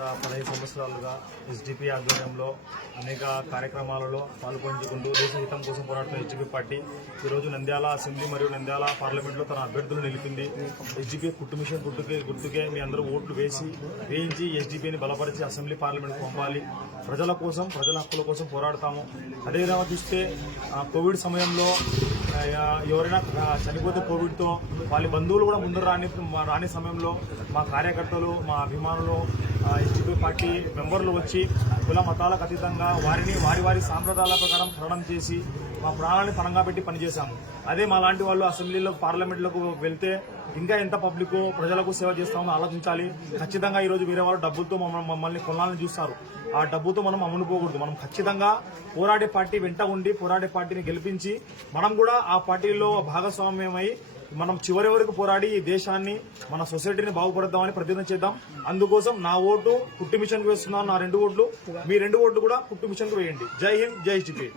15 సంవత్సరాలుగా ఎస్డిపి ఆధ్వర్యంలో అనేక కార్యక్రమాలలో పాల్పంచుకుంటూ దేశ హితం కోసం పోరాడుతున్న ఎస్డిపి పార్టీ ఈరోజు నంద్యాల అసెంబ్లీ మరియు నంద్యాల పార్లమెంట్లో తన అభ్యర్థులు నిలిపింది. ఎస్డిపి కుట్టు మిషన్ గుర్తుకే మీ అందరూ ఓట్లు వేయించి ఎస్డిపిని బలపరిచి అసెంబ్లీ పార్లమెంట్కు పంపాలి. ప్రజల కోసం, ప్రజల హక్కుల కోసం పోరాడతాము. అదేవిధంగా చూస్తే కోవిడ్ సమయంలో ఎవరైనా చనిపోతే కోవిడ్తో వాళ్ళ బంధువులు కూడా ముందు రాని సమయంలో మా కార్యకర్తలు, మా అభిమానులు, ఎస్డిపి పార్టీ మెంబర్లు వచ్చి కుల మతాలకు అతీతంగా వారి సాంప్రదాయాల ప్రకారం ఖననం చేసి మా ప్రాణాలను పణంగా పెట్టి పనిచేశాము. అదే మా లాంటి వాళ్ళు అసెంబ్లీలో, పార్లమెంట్లకు వెళ్తే ఇంకా ఎంత పబ్లిక్ ప్రజలకు సేవ చేస్తామో ఆలోచించాలి. ఖచ్చితంగా ఈరోజు వేరే వాళ్ళు డబ్బులతో మమ్మల్ని కొనాలని చూస్తారు. ఆ డబ్బుతో మనం అమ్ముడుపోకూడదు. మనం ఖచ్చితంగా పోరాడే పార్టీ వెంట ఉండి పోరాడే పార్టీని గెలిపించి మనం కూడా ఆ పార్టీలో భాగస్వామ్యమై మనం చివరి వరకు పోరాడి ఈ దేశాన్ని, మన సొసైటీని బాగుపడదామని ప్రయత్నం చేద్దాం. అందుకోసం నా ఓటు కుట్టు మిషన్కు వేస్తున్నాను. నా 2 ఓట్లు, మీ 2 ఓట్లు కూడా కుట్టు మిషన్కు వేయండి. జై హింద్, జై ఎస్డిపి.